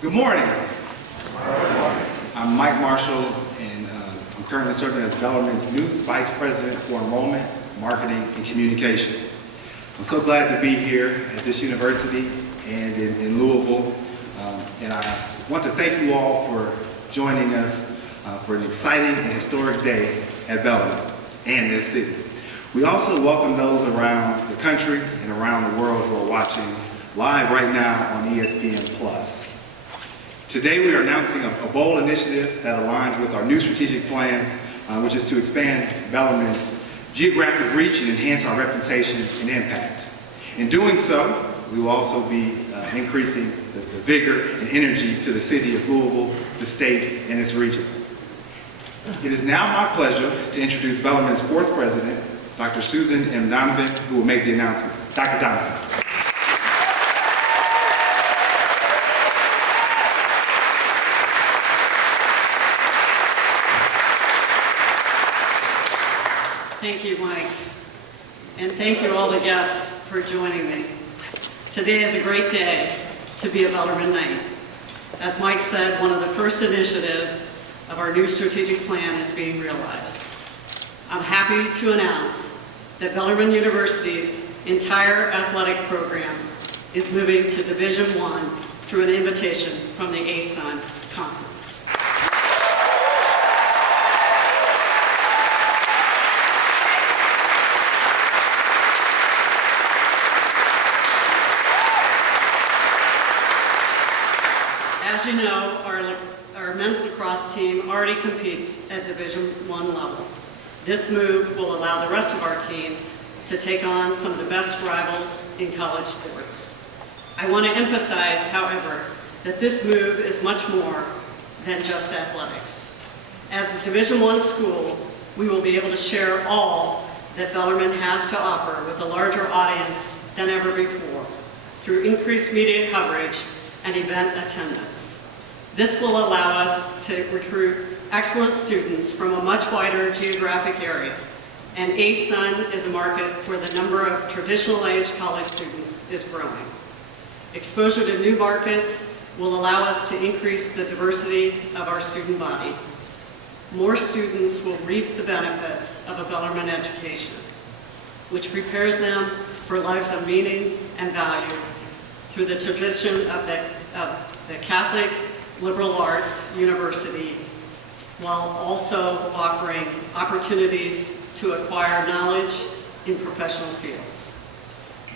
Good morning. I'm Mike Marshall, and I'm currently serving as Bellarmine's new Vice President for Enrollment, Marketing, and Communication. I'm so glad to be here at this university and in Louisville, and I want to thank you all for joining us for an exciting and historic day at Bellarmine and this city. We also welcome those around the country and around the world who are watching live right now on ESPN+. Today we are announcing a bold initiative that aligns with our new strategic plan, which is to expand Bellarmine's geographic reach and enhance our reputation and impact. In doing so, we will also be increasing the vigor and energy to the city of Louisville, the state, and its region. It is now my pleasure to introduce Bellarmine's fourth president, Dr. Susan M. Donovan, who will make the announcement. Dr. Donovan. Thank you, Mike, and thank you all the guests for joining me. Today is a great day to be a Bellarmine Knight. As Mike said, one of the first initiatives of our new strategic plan is being realized. I'm happy to announce that Bellarmine University's entire athletic program is moving to Division I through an invitation from the ASUN Conference. As you know, our men's lacrosse team already competes at Division I level. This move will allow the rest of our teams to take on some of the best rivals in college sports. I want to emphasize, however, that this move is much more than just athletics. As a Division I school, we will be able to share all that Bellarmine has to offer with a larger audience than ever before through increased media coverage and event attendance. This will allow us to recruit excellent students from a much wider geographic area, and ASUN is a market where the number of traditional age college students is growing. Exposure to new markets will allow us to increase the diversity of our student body. More students will reap the benefits of a Bellarmine education, which prepares them for lives of meaning and value through the tradition of the Catholic liberal arts university, while also offering opportunities to acquire knowledge in professional fields.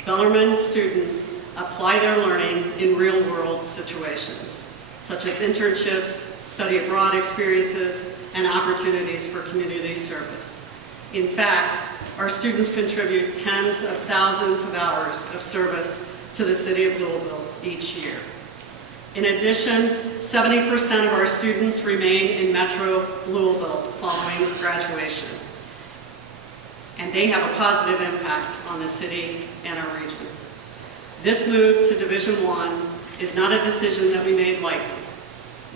Bellarmine students apply their learning in real-world situations, such as internships, study abroad experiences, and opportunities for community service. In fact, our students contribute tens of thousands of hours of service to the city of Louisville each year. In addition, 70% of our students remain in Metro Louisville following graduation, and they have a positive impact on the city and our region. This move to Division I is not a decision that we made lightly.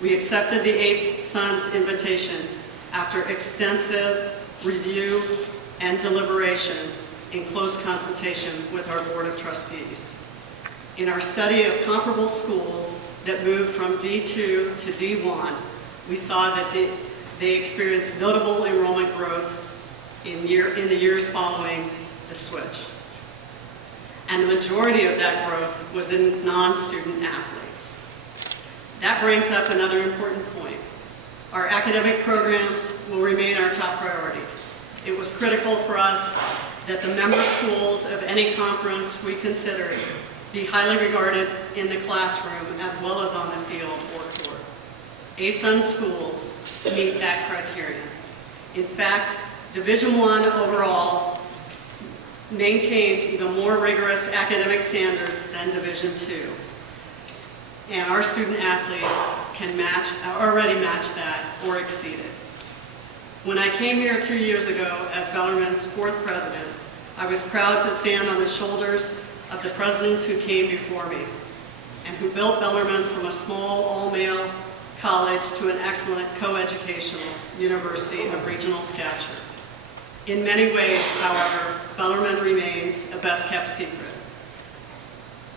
We accepted the ASUN's invitation after extensive review and deliberation in close consultation with our Board of Trustees. In our study of comparable schools that moved from D2 to D1, we saw that they experienced notable enrollment growth in the years following the switch. And the majority of that growth was in non-student athletes. That brings up another important point. Our academic programs will remain our top priority. It was critical for us that the member schools of any conference we considered be highly regarded in the classroom as well as on the field or court. ASUN schools meet that criterion. In fact, Division I overall maintains even more rigorous academic standards than Division II. And our student athletes can already match that or exceed it. When I came here 2 years ago as Bellarmine's fourth president, I was proud to stand on the shoulders of the presidents who came before me and who built Bellarmine from a small all-male college to an excellent co-educational university of regional stature. In many ways, however, Bellarmine remains a best-kept secret.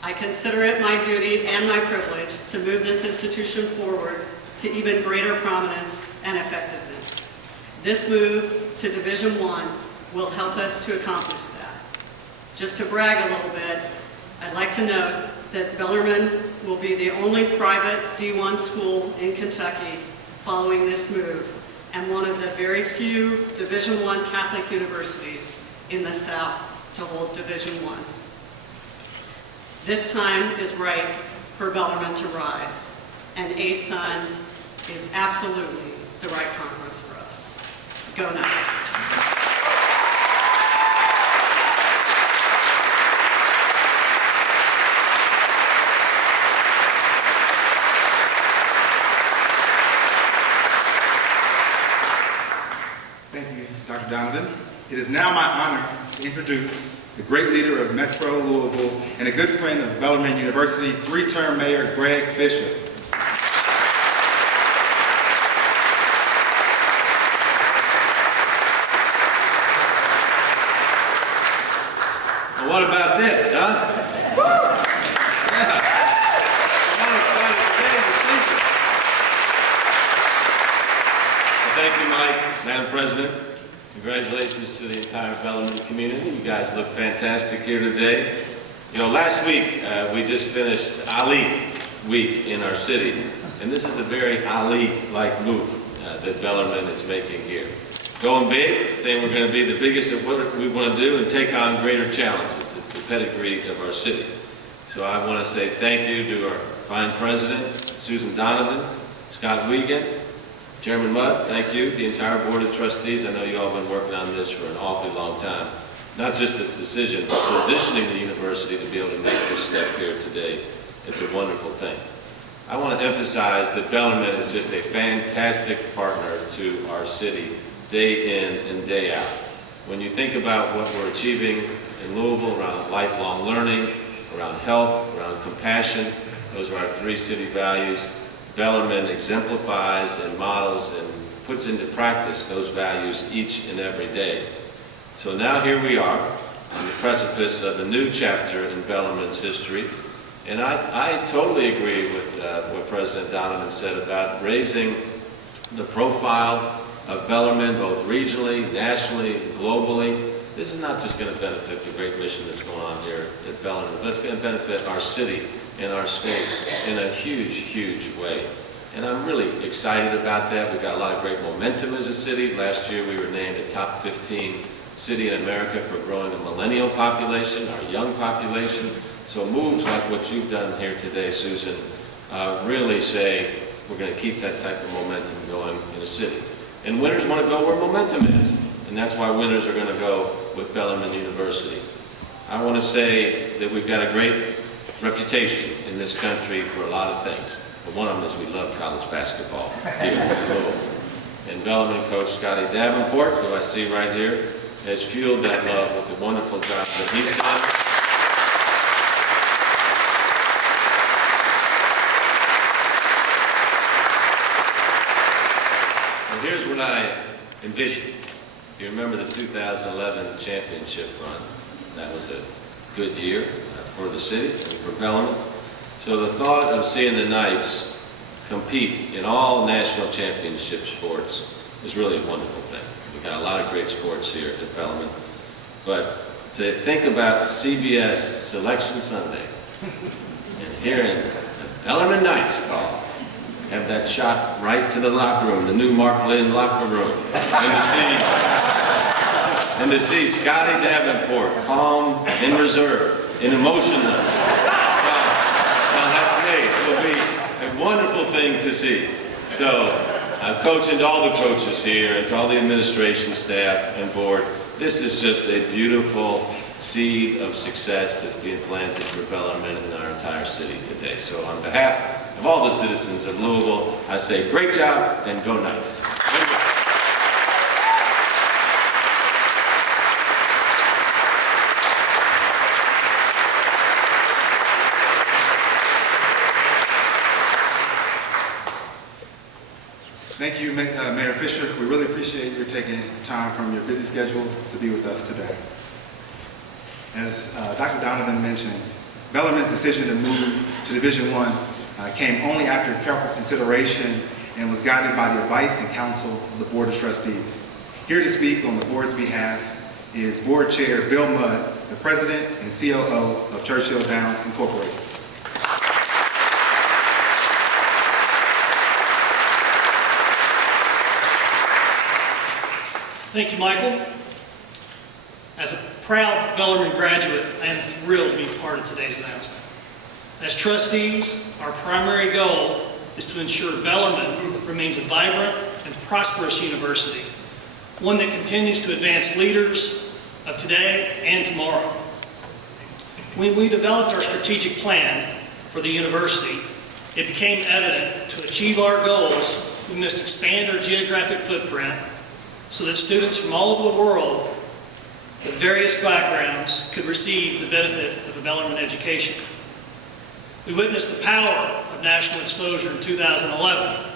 I consider it my duty and my privilege to move this institution forward to even greater prominence and effectiveness. This move to Division I will help us to accomplish that. Just to brag a little bit, I'd like to note that Bellarmine will be the only private D1 school in Kentucky following this move, and one of the very few Division I Catholic universities in the South to hold Division I. This time is right for Bellarmine to rise, and ASUN is absolutely the right conference for us. Go Knights! Thank you, Dr. Donovan. It is now my honor to introduce the great leader of Metro Louisville and a good friend of Bellarmine University, three-term Mayor Greg Fischer. Well, what about this, huh? Yeah. I'm excited today to speak. Well, thank you, Mike, Madam President. Congratulations to the entire Bellarmine community. You guys look fantastic here today. You know, last week we just finished Ali Week in our city, and this is a very Ali-like move that Bellarmine is making here. Going big, saying we're going to be the biggest at what we want to do and take on greater challenges. It's the pedigree of our city. So I want to say thank you to our fine president, Susan Donovan, Scott Wiegand, Chairman Mudd, thank you, the entire Board of Trustees. I know you all have been working on this for an awfully long time. Not just this decision, but positioning the university to be able to make this step here today. It's a wonderful thing. I want to emphasize that Bellarmine is just a fantastic partner to our city, day in and day out. When you think about what we're achieving in Louisville around lifelong learning, around health, around compassion, those are our three city values. Bellarmine exemplifies and models and puts into practice those values each and every day. So now here we are on the precipice of a new chapter in Bellarmine's history. And I totally agree with what President Donovan said about raising the profile of Bellarmine both regionally, nationally, and globally. This is not just going to benefit the great mission that's going on here at Bellarmine, but it's going to benefit our city and our state in a huge, huge way. And I'm really excited about that. We've got a lot of great momentum as a city. Last year we were named a top 15 city in America for growing a millennial population, our young population. So moves like what you've done here today, Susan, really say we're going to keep that type of momentum going in a city. And winners want to go where momentum is. And that's why winners are going to go with Bellarmine University. I want to say that we've got a great reputation in this country for a lot of things. But one of them is we love college basketball here in Louisville. And Bellarmine coach Scotty Davenport, who I see right here, has fueled that love with the wonderful job that he's done. So here's what I envision. If you remember the 2011 championship run, that was a good year for the city and for Bellarmine. So the thought of seeing the Knights compete in all national championship sports is really a wonderful thing. We've got a lot of great sports here at Bellarmine. But to think about CBS Selection Sunday and hearing the Bellarmine Knights call, have that shot right to the locker room, the new Mark Lynn locker room, and to see Scotty Davenport calm and reserved and emotionless. Well, that's me. It'll be a wonderful thing to see. So I'm coaching to all the coaches here and to all the administration staff and board. This is just a beautiful seed of success that's being planted for Bellarmine and our entire city today. So on behalf of all the citizens of Louisville, I say great job and go Knights. Thank you, Mayor Fischer. We really appreciate your taking time from your busy schedule to be with us today. As Dr. Donovan mentioned, Bellarmine's decision to move to Division I came only after careful consideration and was guided by the advice and counsel of the Board of Trustees. Here to speak on the board's behalf is Board Chair Bill Mudd, the President and COO of Churchill Downs Incorporated. Thank you, Michael. As a proud Bellarmine graduate, I am thrilled to be part of today's announcement. As trustees, our primary goal is to ensure Bellarmine remains a vibrant and prosperous university, one that continues to advance leaders of today and tomorrow. When we developed our strategic plan for the university, it became evident to achieve our goals, we must expand our geographic footprint so that students from all over the world with various backgrounds could receive the benefit of a Bellarmine education. We witnessed the power of national exposure in 2011.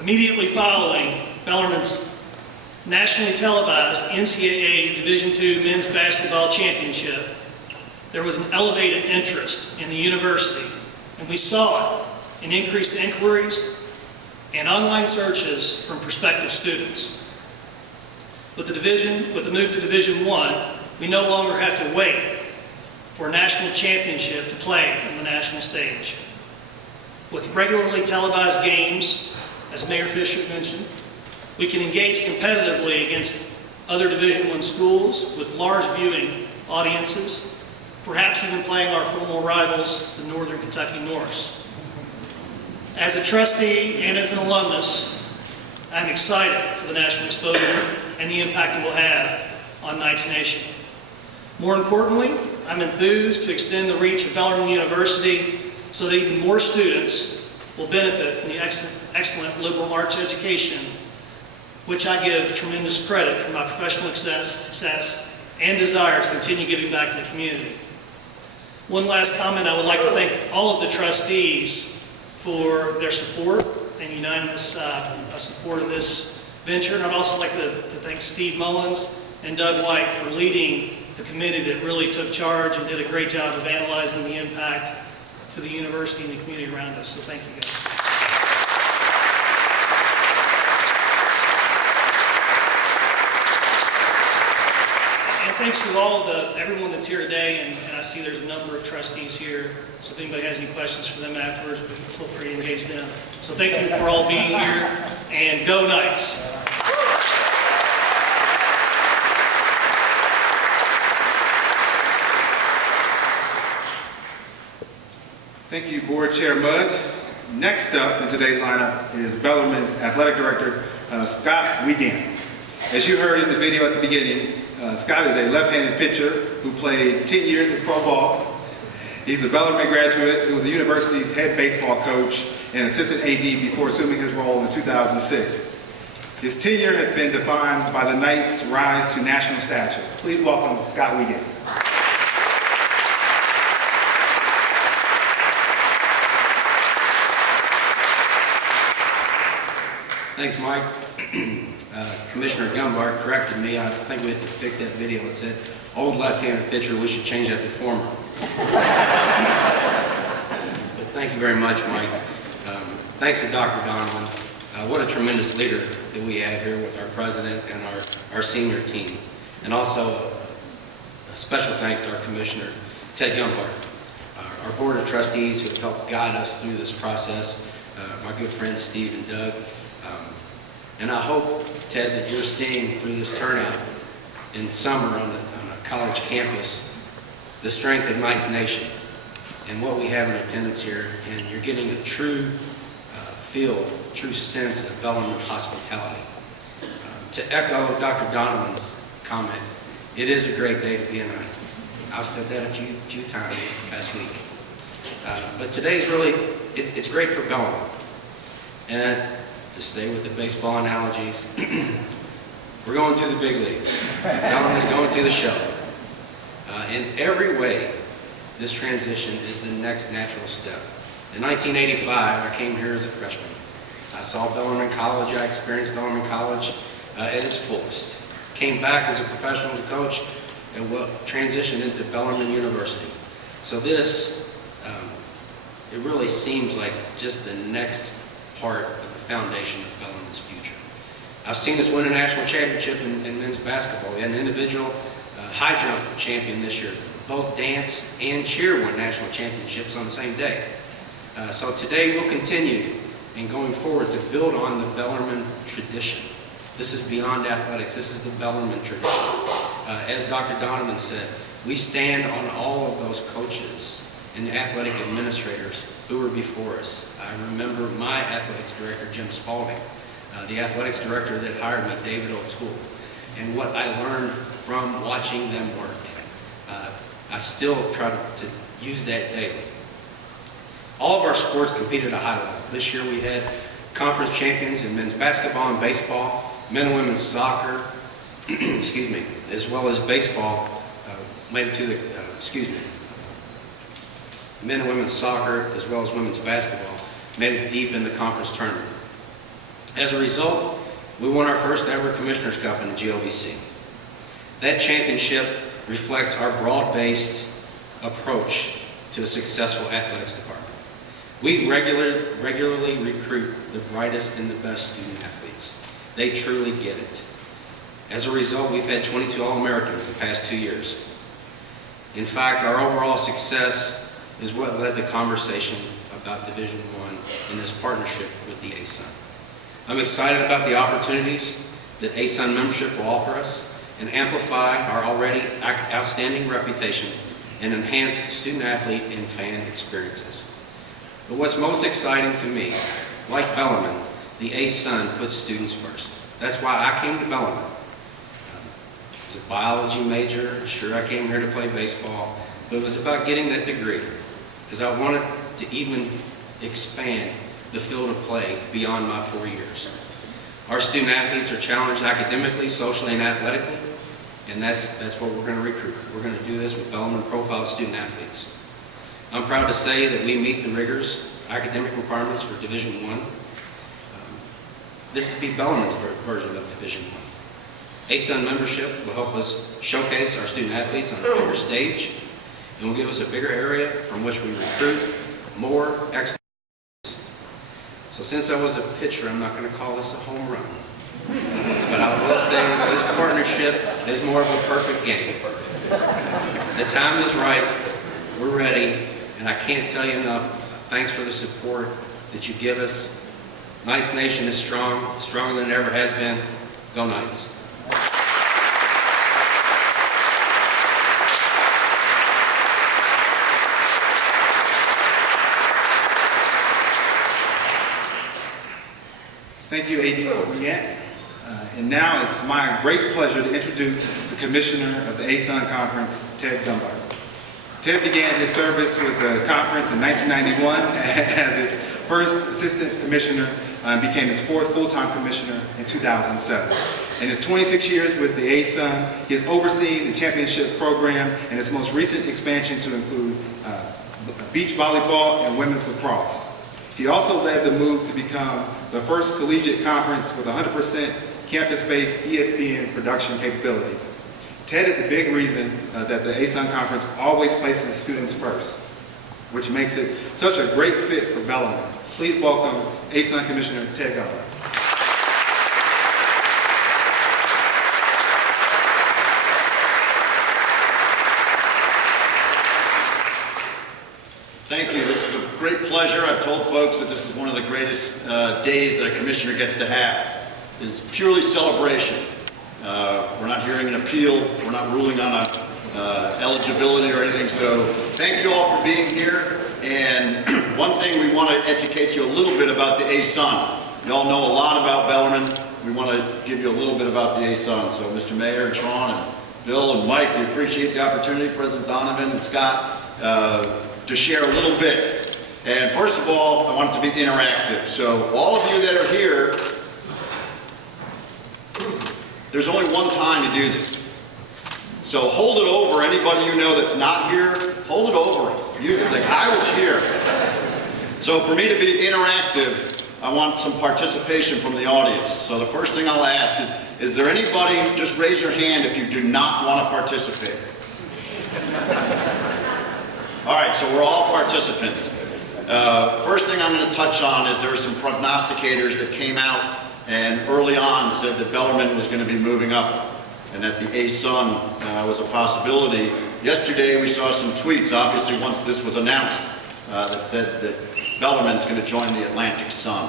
Immediately following Bellarmine's nationally televised NCAA Division II Men's Basketball Championship, there was an elevated interest in the university, and we saw it in increased inquiries and online searches from prospective students. With the move to Division I, we no longer have to wait for a national championship to play on the national stage. With regularly televised games, as Mayor Fischer mentioned, we can engage competitively against other Division I schools with large viewing audiences, perhaps even playing our former rivals, the Northern Kentucky Norse. As a trustee and as an alumnus, I'm excited for the national exposure and the impact it will have on Knights Nation. More importantly, I'm enthused to extend the reach of Bellarmine University so that even more students will benefit from the excellent liberal arts education, which I give tremendous credit for my professional success and desire to continue giving back to the community. One last comment, I would like to thank all of the trustees for their support and unanimous support of this venture. And I'd also like to thank Steve Mullins and Doug White for leading the committee that really took charge and did a great job of analyzing the impact to the university and the community around us. So thank you guys. And thanks to everyone that's here today, and I see there's a number of trustees here, so if anybody has any questions for them afterwards, feel free to engage them. So thank you for all being here, and go Knights! Thank you, Board Chair Mudd. Next up in today's lineup is Bellarmine's Athletic Director, Scott Wiegand. As you heard in the video at the beginning, Scott is a left-handed pitcher who played 10 years of pro ball. He's a Bellarmine graduate who was the university's head baseball coach and assistant AD before assuming his role in 2006. His tenure has been defined by the Knights' rise to national stature. Please welcome Scott Wiegand. Thanks, Mike. Commissioner Gumbart corrected me. I think we had to fix that video. It said, old left-handed pitcher, we should change that to former. But thank you very much, Mike. Thanks to Dr. Donovan. What a tremendous leader that we have here with our president and our senior team. And also a special thanks to our commissioner, Ted Gumbart. Our board of trustees who have helped guide us through this process, my good friends Steve and Doug. And I hope, Ted, that you're seeing through this turnout in summer on a college campus the strength of Knights Nation and what we have in attendance here, and you're getting a true feel, true sense of Bellarmine hospitality. To echo Dr. Donovan's comment, it is a great day to be a Knight. I've said that a few times this past week. But today's really, it's great for Bellarmine. And to stay with the baseball analogies, we're going to the big leagues. Bellarmine's going to the show. In every way, this transition is the next natural step. In 1985, I came here as a freshman. I saw Bellarmine College, I experienced Bellarmine College at its fullest. Came back as a professional coach and transitioned into Bellarmine University. So this, it really seems like just the next part of the foundation of Bellarmine's future. I've seen us win a national championship in men's basketball. We had an individual high jump champion this year. Both dance and cheer won national championships on the same day. So today we'll continue and going forward to build on the Bellarmine tradition. This is beyond athletics. This is the Bellarmine tradition. As Dr. Donovan said, we stand on all of those coaches and athletic administrators who were before us. I remember my athletics director, Jim Spalding, the athletics director that hired me, David O'Toole, and what I learned from watching them work. I still try to use that daily. All of our sports competed at a high level. This year we had conference champions in men's basketball and baseball, men and women's soccer, excuse me, as well as baseball made it to the, men and women's soccer as well as women's basketball made it deep in the conference tournament. As a result, we won our first ever Commissioner's Cup in the GLVC. That championship reflects our broad-based approach to a successful athletics department. We regularly recruit the brightest and the best student athletes. They truly get it. As a result, we've had 22 All-Americans the past 2 years. In fact, our overall success is what led the conversation about Division I and this partnership with the ASUN. I'm excited about the opportunities that ASUN membership will offer us and amplify our already outstanding reputation and enhance student-athlete and fan experiences. But what's most exciting to me, like Bellarmine, the ASUN puts students first. That's why I came to Bellarmine. I was a biology major. Sure, I came here to play baseball, but it was about getting that degree because I wanted to even expand the field of play beyond my 4 years. Our student athletes are challenged academically, socially, and athletically, and that's what we're going to recruit. We're going to do this with Bellarmine profiled student athletes. I'm proud to say that we meet the rigorous academic requirements for Division I. This will be Bellarmine's version of Division I. ASUN membership will help us showcase our student athletes on a bigger stage and will give us a bigger area from which we recruit more excellent. So since I was a pitcher, I'm not going to call this a home run. But I will say that this partnership is more of a perfect game. The time is right. We're ready. And I can't tell you enough, thanks for the support that you give us. Knights Nation is strong, stronger than it ever has been. Go Knights. Thank you, A.D. Yant. And now it's my great pleasure to introduce the Commissioner of the ASUN Conference, Ted Gumbart. Ted began his service with the conference in 1991 as its first assistant commissioner and became its fourth full-time commissioner in 2007. In his 26 years with the ASUN, he has overseen the championship program and its most recent expansion to include beach volleyball and women's lacrosse. He also led the move to become the first collegiate conference with 100% campus-based ESPN production capabilities. Ted is a big reason that the ASUN Conference always places students first, which makes it such a great fit for Bellarmine. Please welcome ASUN Commissioner Ted Gumbart. Thank you. This is a great pleasure. I've told folks that this is one of the greatest days that a commissioner gets to have. It's purely celebration. We're not hearing an appeal. We're not ruling on eligibility or anything. So thank you all for being here. And one thing, we want to educate you a little bit about the ASUN. You all know a lot about Bellarmine. We want to give you a little bit about the ASUN. So Mr. Mayor and Sean and Bill and Mike, we appreciate the opportunity, President Donovan and Scott, to share a little bit. And first of all, I want it to be interactive. So all of you that are here, there's only one time to do this. So hold it over anybody you know that's not here, hold it over. You like, I was here. So for me to be interactive, I want some participation from the audience. So the first thing I'll ask is there anybody, just raise your hand if you do not want to participate. All right, so we're all participants. First thing I'm going to touch on is there are some prognosticators that came out and early on said that Bellarmine was going to be moving up and that the ASUN was a possibility. Yesterday we saw some tweets, obviously once this was announced, that said that Bellarmine is going to join the Atlantic Sun.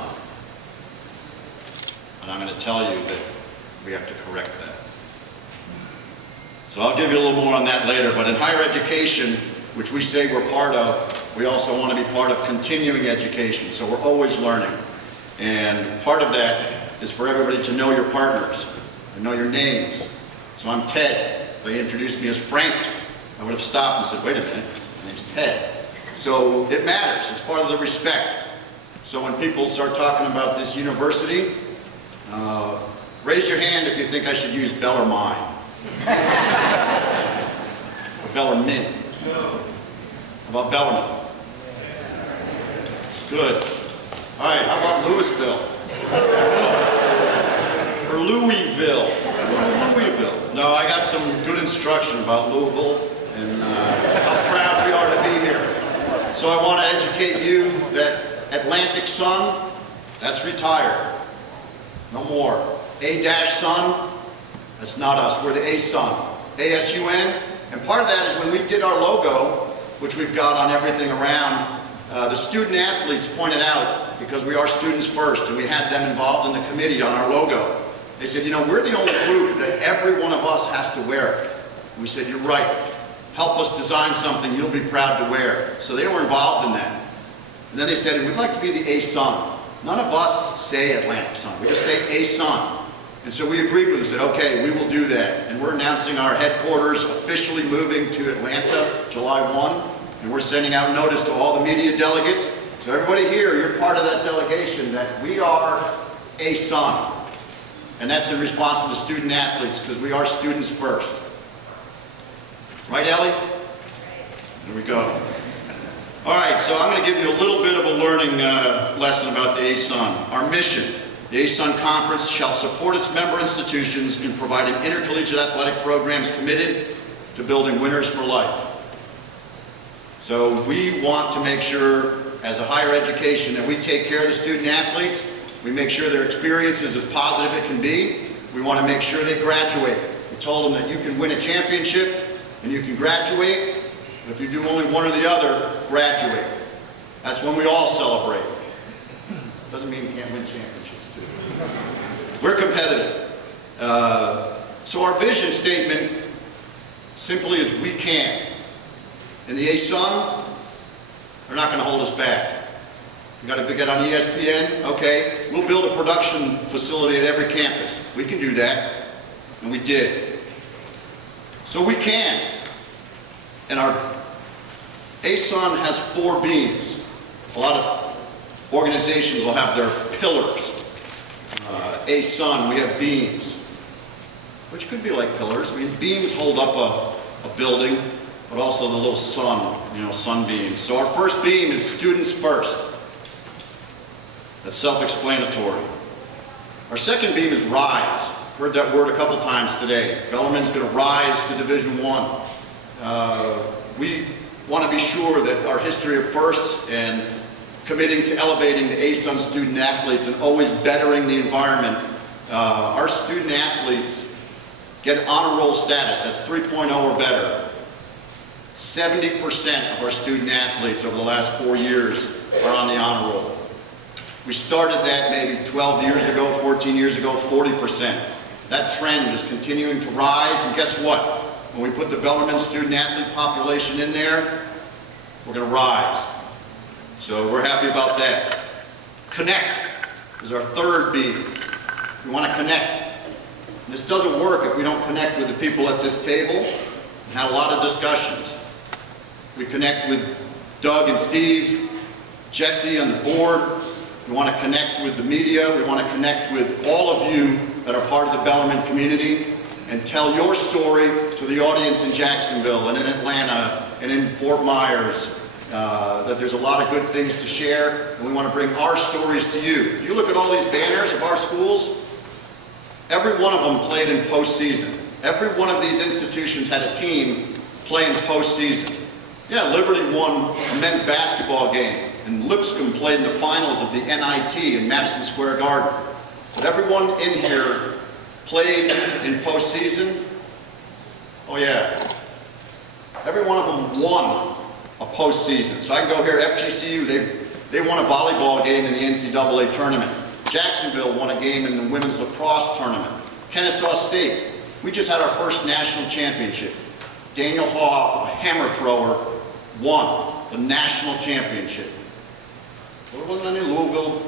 And I'm going to tell you that we have to correct that. So I'll give you a little more on that later, but in higher education, which we say we're part of, we also want to be part of continuing education, so we're always learning. And part of that is for everybody to know your partners and know your names. So I'm Ted. If they introduced me as Frank, I would have stopped and said, wait a minute, my name's Ted. So it matters, it's part of the respect. So when people start talking about this university, raise your hand if you think I should use Bellarmine. Or Bellarmine. How about Bellarmine? It's good. All right, how about Louisville? Or Louisville? Louisville. No, I got some good instruction about Louisville and how proud we are to be here. So I want to educate you that Atlantic Sun, that's retired. No more. A-Sun, that's not us. We're the ASUN. ASUN. And part of that is when we did our logo, which we've got on everything around, the student athletes pointed out, because we are students first, and we had them involved in the committee on our logo. They said, you know, we're the only group that every one of us has to wear it. And we said, you're right. Help us design something you'll be proud to wear. So they were involved in that. And then they said, we'd like to be the ASUN. None of us say Atlantic Sun. We just say ASUN. And so we agreed with them and said, okay, we will do that. And we're announcing our headquarters officially moving to Atlanta, July 1. And we're sending out notice to all the media delegates. So everybody here, you're part of that delegation that we are ASUN. And that's in response to the student athletes, because we are students first. Right, Ellie? There we go. All right, so I'm going to give you a little bit of a learning lesson about the ASUN. Our mission, the ASUN Conference shall support its member institutions in providing intercollegiate athletic programs committed to building winners for life. So we want to make sure, as a higher education, that we take care of the student athletes. We make sure their experience is as positive as it can be. We want to make sure they graduate. We told them that you can win a championship and you can graduate. But if you do only one or the other, graduate. That's when we all celebrate. Doesn't mean you can't win championships too. We're competitive. So our vision statement simply is we can. And the ASUN, they're not going to hold us back. You got to get on ESPN? Okay, we'll build a production facility at every campus. We can do that, and we did. So we can. And our ASUN has 4 beams. A lot of organizations will have their pillars. ASUN, we have beams, which could be like pillars. I mean, beams hold up a building, but also the little sun, sunbeams. So our first beam is students first. That's self-explanatory. Our second beam is rise. I've heard that word a couple times today. Bellarmine's going to rise to Division I. We want to be sure that our history of firsts and committing to elevating the ASUN student athletes and always bettering the environment, our student athletes get honor roll status. That's 3.0 or better. 70% of our student athletes over the last 4 years are on the honor roll. We started that maybe 12 years ago, 14 years ago, 40%. That trend is continuing to rise, and guess what? When we put the Bellarmine student athlete population in there, we're going to rise. So we're happy about that. Connect is our third beam. We want to connect. And this doesn't work if we don't connect with the people at this table. We had a lot of discussions. We connect with Doug and Steve, Jesse on the board. We want to connect with the media. We want to connect with all of you that are part of the Bellarmine community and tell your story to the audience in Jacksonville and in Atlanta and in Fort Myers, that there's a lot of good things to share, and we want to bring our stories to you. If you look at all these banners of our schools, every one of them played in postseason. Every one of these institutions had a team play in postseason. Yeah, Liberty won a men's basketball game, and Lipscomb played in the finals of the NIT in Madison Square Garden. But everyone in here played in postseason. Oh yeah. Every one of them won a postseason. So I can go here, FGCU, they won a volleyball game in the NCAA tournament. Jacksonville won a game in the women's lacrosse tournament. Kennesaw State, we just had our first national championship. Daniel Haw, a hammer thrower, won the national championship. There wasn't any Louisville,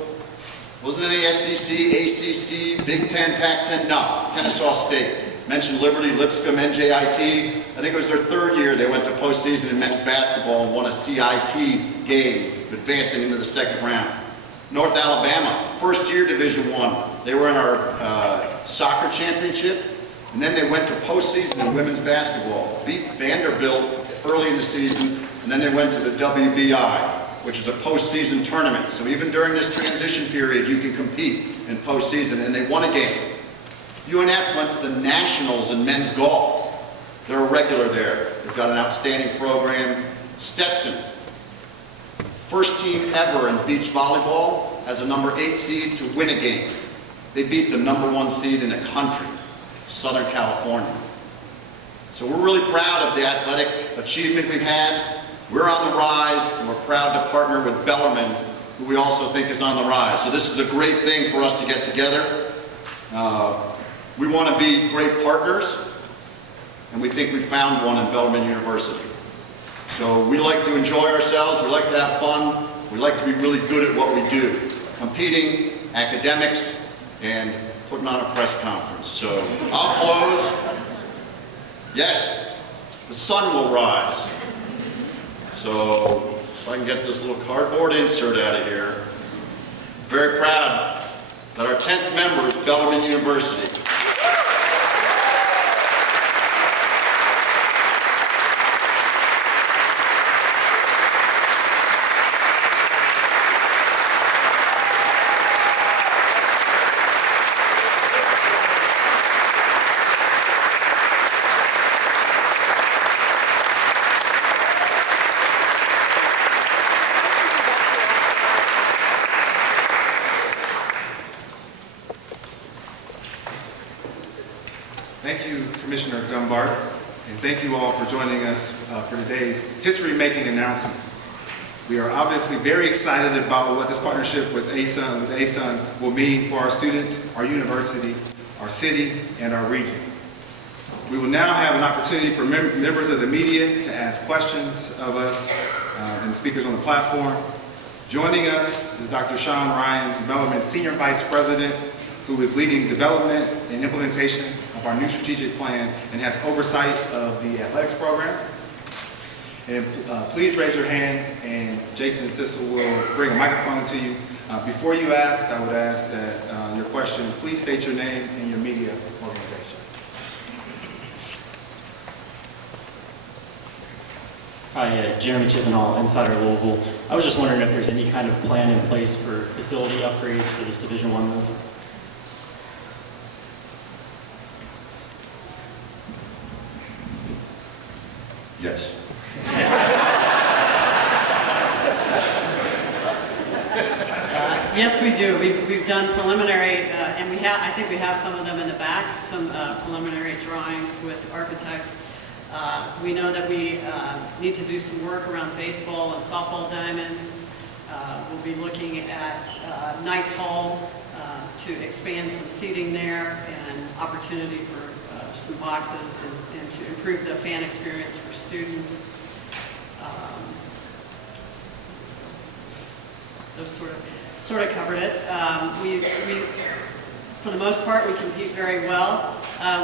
wasn't any SEC, ACC, Big Ten, Pac-10, no, Kennesaw State. Mentioned Liberty, Lipscomb, NJIT. I think it was their third year they went to postseason in men's basketball and won a CIT game, advancing into the second round. North Alabama, first year Division I. They were in our soccer championship, and then they went to postseason in women's basketball. Beat Vanderbilt early in the season, and then they went to the WBI, which is a postseason tournament. So even during this transition period, you can compete in postseason, and they won a game. UNF went to the Nationals in men's golf. They're a regular there. They've got an outstanding program. Stetson, first team ever in beach volleyball, has a number 8 seed to win a game. They beat the number 1 seed in the country, Southern California. So we're really proud of the athletic achievement we've had. We're on the rise, and we're proud to partner with Bellarmine, who we also think is on the rise. So this is a great thing for us to get together. We want to be great partners, and we think we found one in Bellarmine University. So we like to enjoy ourselves, we like to have fun, we like to be really good at what we do. Competing, academics, and putting on a press conference. So I'll close. Yes, the sun will rise. So if I can get this little cardboard insert out of here. Very proud that our 10th member is Bellarmine University. Thank you, Commissioner Gumbart, and thank you all for joining us for today's history-making announcement. We are obviously very excited about what this partnership with ASUN will mean for our students, our university, our city, and our region. We will now have an opportunity for members of the media to ask questions of us and the speakers on the platform. Joining us is Dr. Sean Ryan, Bellarmine's Senior Vice President, who is leading development and implementation of our new strategic plan and has oversight of the athletics program. And please raise your hand, and Jason Sissel will bring a microphone to you. Before you ask, I would ask that your question, please state your name and your media organization. Hi, Jeremy Chisenhall, Insider Louisville. I was just wondering if there's any kind of plan in place for facility upgrades for this Division I move. Yes. Yes, we do. We've done preliminary, and I think we have some of them in the back, some preliminary drawings with architects. We know that we need to do some work around baseball and softball diamonds. We'll be looking at Knights Hall to expand some seating there and opportunity for some boxes and to improve the fan experience for students. Those sort of covered it. We, for the most part, we compete very well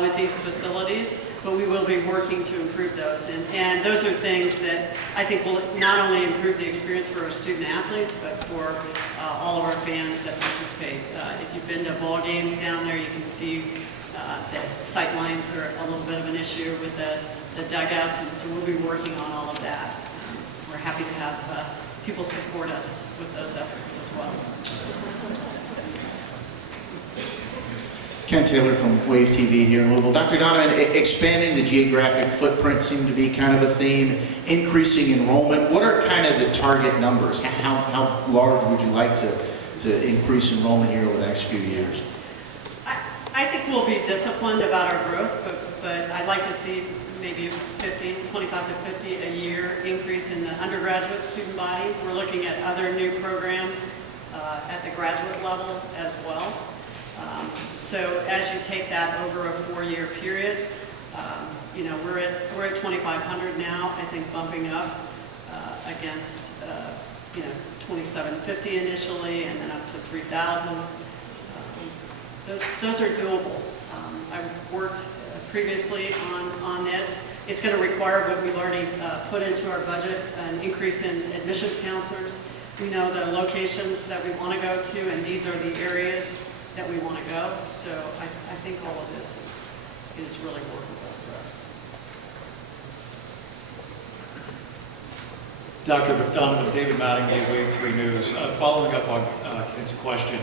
with these facilities, but we will be working to improve those. And those are things that I think will not only improve the experience for our student athletes, but for all of our fans that participate. If you've been to ball games down there, you can see that sight lines are a little bit of an issue with the dugouts, and so we'll be working on all of that. We're happy to have people support us with those efforts as well. Ken Taylor from Wave TV here in Louisville. Dr. Donovan, expanding the geographic footprint seemed to be kind of a theme, increasing enrollment. What are kind of the target numbers? How large would you like to increase enrollment here over the next few years? I think we'll be disciplined about our growth, but I'd like to see maybe 25 to 50 a year increase in the undergraduate student body. We're looking at other new programs at the graduate level as well. So as you take that over a 4-year period, you know, we're at 2,500 now, I think bumping up against, you know, 2,750 initially and then up to 3,000. Those are doable. I worked previously on this. It's going to require what we've already put into our budget, an increase in admissions counselors. We know the locations that we want to go to, and these are the areas that we want to go. So I think all of this is really workable for us. Dr. Donovan, David Mattingly, Wave 3 News. Following up on Ken's question,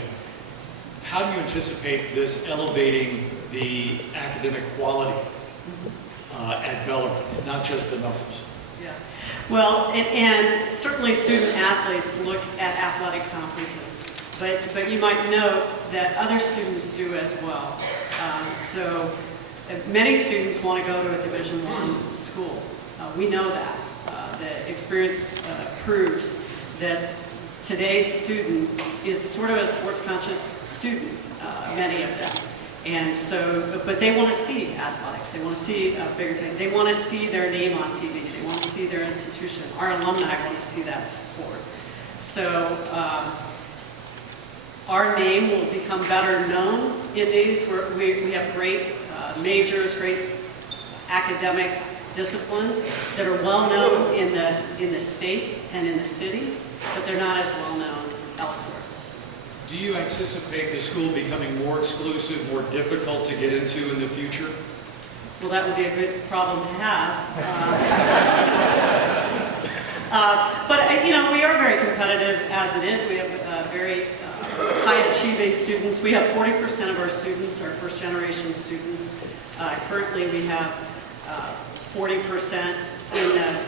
how do you anticipate this elevating the academic quality at Bellarmine, not just the numbers? Yeah. Well, and certainly student athletes look at athletic conferences. But you might note that other students do as well. So many students want to go to a Division I school. We know that. The experience proves that today's student is sort of a sports-conscious student, many of them. And so, but they want to see athletics. They want to see a bigger team. They want to see their name on TV. They want to see their institution. Our alumni want to see that support. So, our name will become better known in these. We have great majors, great academic disciplines that are well known in the state and in the city, but they're not as well known elsewhere. Do you anticipate the school becoming more exclusive, more difficult to get into in the future? Well, that would be a good problem to have. But you know, we are very competitive as it is. We have very high-achieving students. We have 40% of our students are first-generation students. Currently, we have 40% in the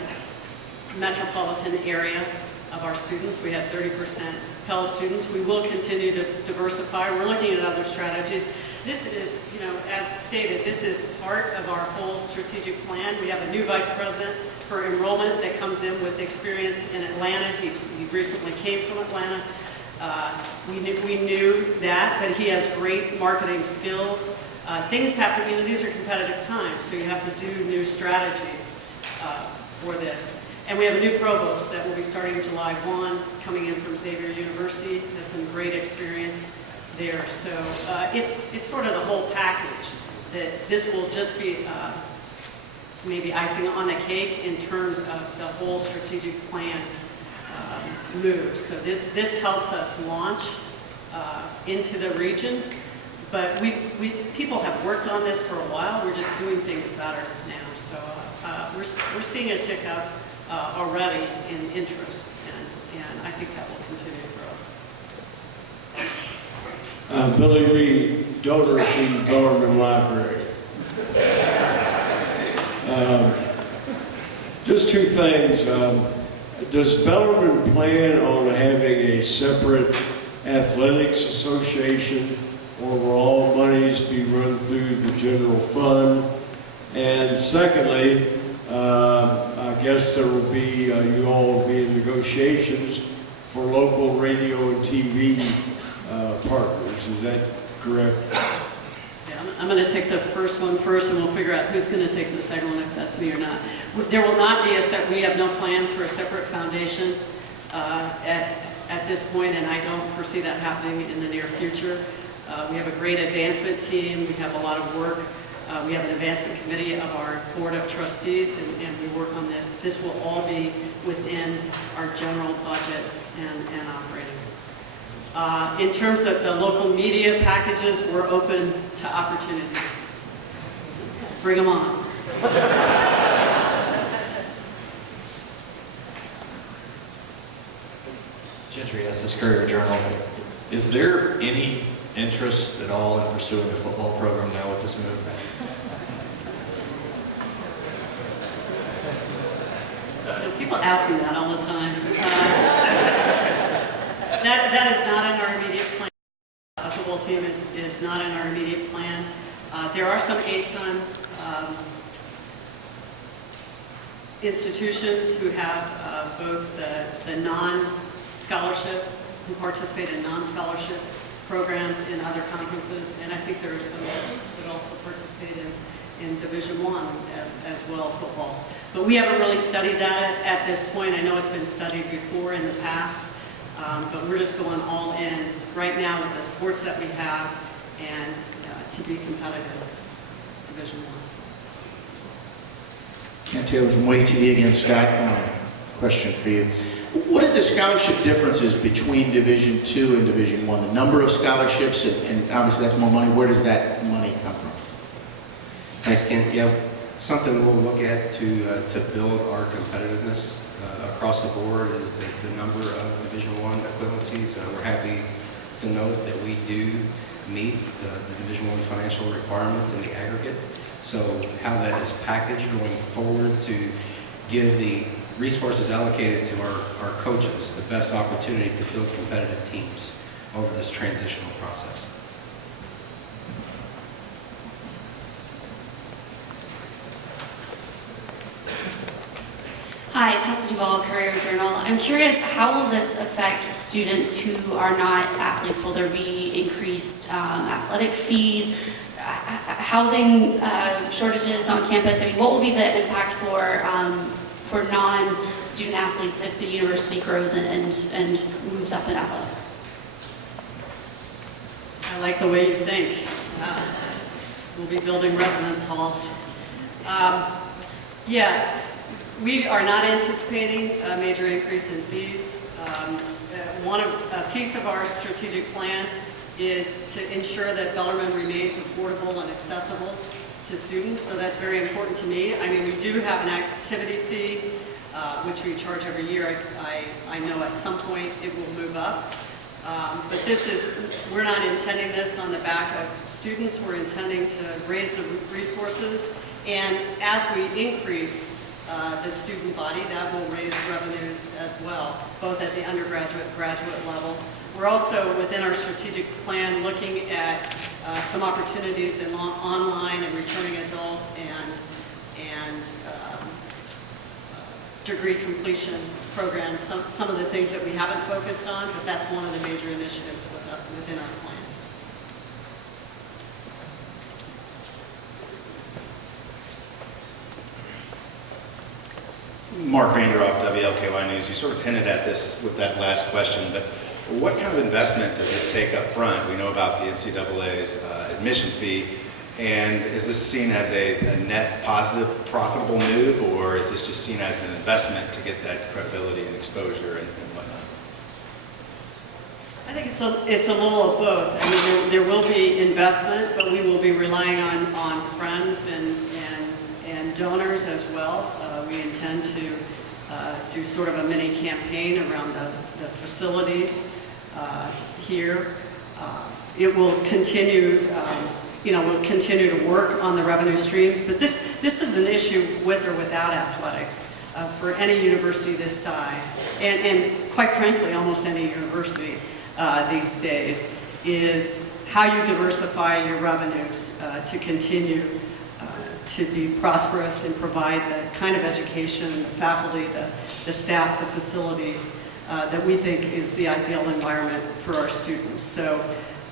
metropolitan area of our students. We have 30% Pell students. We will continue to diversify. We're looking at other strategies. This is, you know, as stated, this is part of our whole strategic plan. We have a new vice president for enrollment that comes in with experience in Atlanta. He recently came from Atlanta. We knew that, but he has great marketing skills. Things have to, you know, these are competitive times, so you have to do new strategies for this. And we have a new provost that will be starting July 1, coming in from Xavier University, has some great experience there. So it's sort of the whole package, that this will just be maybe icing on the cake in terms of the whole strategic plan move. So this helps us launch into the region, but people have worked on this for a while. We're just doing things better now. So we're seeing a tick up already in interest, and I think that will continue to grow. Billy Reed, donor to the Bellarmine Library. Just two things. Does Bellarmine plan on having a separate athletics association, or will all monies be run through the general fund? And secondly, I guess there will be, you all will be in negotiations for local radio and TV partners. Is that correct? Yeah, I'm going to take the first one first, and we'll figure out who's going to take the second one, if that's me or not. There will not be we have no plans for a separate foundation at this point, and I don't foresee that happening in the near future. We have a great advancement team. We have a lot of work. We have an advancement committee of our board of trustees, and we work on this. This will all be within our general budget and operating. In terms of the local media packages, we're open to opportunities. So bring them on. Gentry Estes Courier Journal. Is there any interest at all in pursuing the football program now with this move? People ask me that all the time. That is not in our immediate plan. A football team is not in our immediate plan. There are some ASUN institutions who have both the non-scholarship, who participate in non-scholarship programs in other conferences, and I think there are some that also participate in Division I as well, football. But we haven't really studied that at this point. I know it's been studied before in the past, but we're just going all in right now with the sports that we have and to be competitive, Division I. Ken Taylor from Wake TV again. Scott, question for you. What are the scholarship differences between Division II and Division I? The number of scholarships, and obviously that's more money. Where does that money come from? Thanks, Kent. Yeah, something we'll look at to build our competitiveness across the board is the number of Division I equivalencies. We're happy to note that we do meet the Division I financial requirements in the aggregate. So how that is packaged going forward to give the resources allocated to our coaches the best opportunity to field competitive teams over this transitional process. Hi, Tessa Duvall, Courier Journal. I'm curious, how will this affect students who are not athletes? Will there be increased athletic fees, housing shortages on campus? I mean, what will be the impact for non-student athletes if the university grows and moves up in athletics? I like the way you think. We'll be building residence halls. Yeah. We are not anticipating a major increase in fees. A piece of our strategic plan is to ensure that Bellarmine remains affordable and accessible to students, so that's very important to me. I mean, we do have an activity fee, which we charge every year. I know at some point it will move up. But we're not intending this on the back of students. We're intending to raise the resources, and as we increase the student body, that will raise revenues as well, both at the undergraduate and graduate level. We're also, within our strategic plan, looking at some opportunities in online and returning adult and degree completion programs, some of the things that we haven't focused on, but that's one of the major initiatives within our plan. Mark Vanderoff, WLKY News. You sort of hinted at this with that last question, but what kind of investment does this take up front? We know about the NCAA's admission fee, and is this seen as a net positive, profitable move, or is this just seen as an investment to get that credibility and exposure and whatnot? I think it's a little of both. I mean, there will be investment, but we will be relying on friends and donors as well. We intend to do sort of a mini campaign around the facilities here. It will continue, we'll continue to work on the revenue streams, but this is an issue with or without athletics for any university this size, and quite frankly, almost any university these days, is how you diversify your revenues to continue to be prosperous and provide the kind of education, the faculty, the staff, the facilities that we think is the ideal environment for our students. So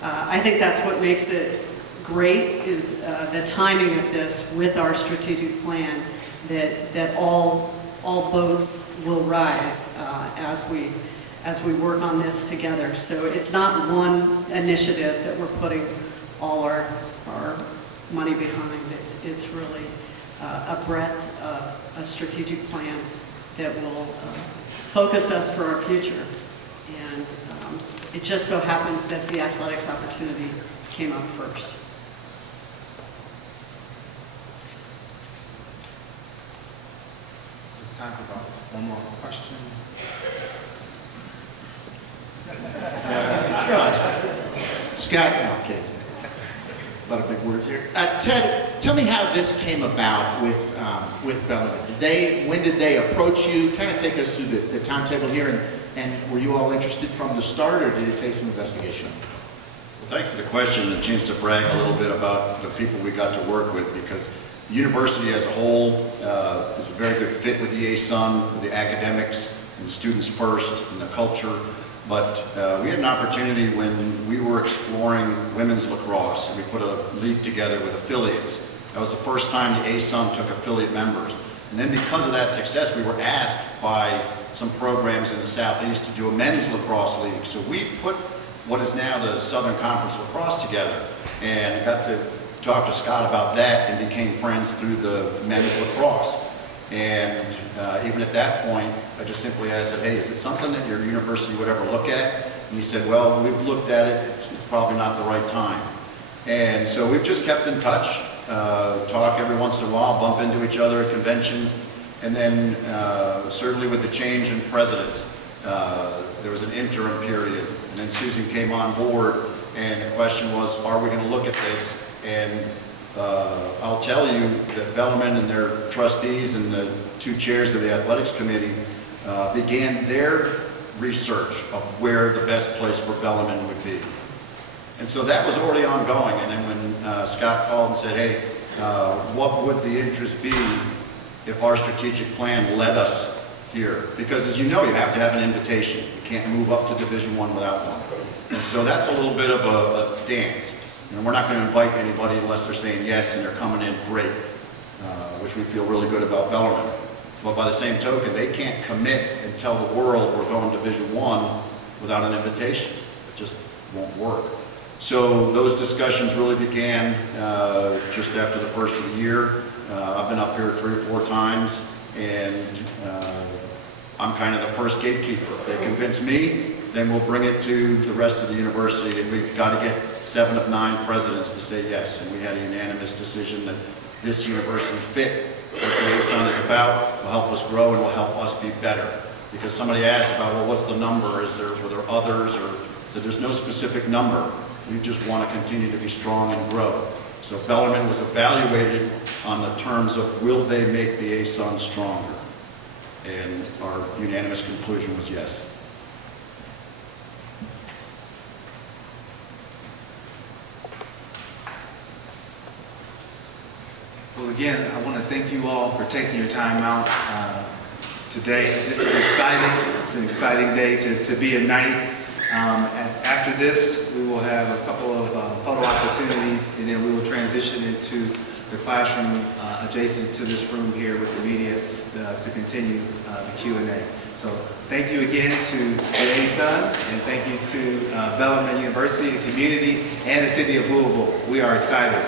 I think that's what makes it great, is the timing of this with our strategic plan, that all boats will rise as we work on this together. So it's not one initiative that we're putting all our money behind. It's really a breadth of a strategic plan that will focus us for our future. And it just so happens that the athletics opportunity came up first. Time for about one more question. Scott, no, I'm kidding. A lot of big words here. Ted, tell me how this came about with Bellarmine. When did they approach you? Kind of take us through the timetable here, and were you all interested from the start, or did it take some investigation? Well, thanks for the question and the chance to brag a little bit about the people we got to work with, because the university as a whole is a very good fit with the ASUN, the academics, and the students first, and the culture. But we had an opportunity when we were exploring women's lacrosse, and we put a league together with affiliates. That was the first time the ASUN took affiliate members. And then because of that success, we were asked by some programs in the Southeast to do a men's lacrosse league. So we put what is now the Southern Conference Lacrosse together, and got to talk to Scott about that and became friends through the men's lacrosse. And even at that point, I just simply asked, hey, is it something that your university would ever look at? And he said, well, we've looked at it, it's probably not the right time. And so we've just kept in touch, talk every once in a while, bump into each other at conventions, and then certainly with the change in presidents, there was an interim period, and then Susan came on board, and the question was, are we going to look at this? And I'll tell you that Bellarmine and their trustees and the two chairs of the athletics committee began their research of where the best place for Bellarmine would be. And so that was already ongoing. And then when Scott called and said, hey, what would the interest be if our strategic plan led us here? Because as you know, you have to have an invitation. You can't move up to Division I without one. And so that's a little bit of a dance. And we're not going to invite anybody unless they're saying yes and they're coming in great, which we feel really good about Bellarmine. But by the same token, they can't commit and tell the world we're going to Division I without an invitation. It just won't work. So those discussions really began just after the first of the year. I've been up here 3 or 4 times, and I'm kind of the first gatekeeper. If they convince me, then we'll bring it to the rest of the university, and we've got to get 7 of 9 presidents to say yes. And we had a unanimous decision that this university fit what the ASUN is about, will help us grow and will help us be better. Because somebody asked about, well, what's the number? Were there others? Or so there's no specific number. We just want to continue to be strong and grow. So Bellarmine was evaluated on the terms of will they make the ASUN stronger? And our unanimous conclusion was yes. Well, again, I want to thank you all for taking your time out today. This is exciting. It's an exciting day to be a Knight. After this, we will have a couple of photo opportunities, and then we will transition into the classroom adjacent to this room here with the media to continue the Q&A. So thank you again to the ASUN, and thank you to Bellarmine University, the community, and the city of Louisville. We are excited.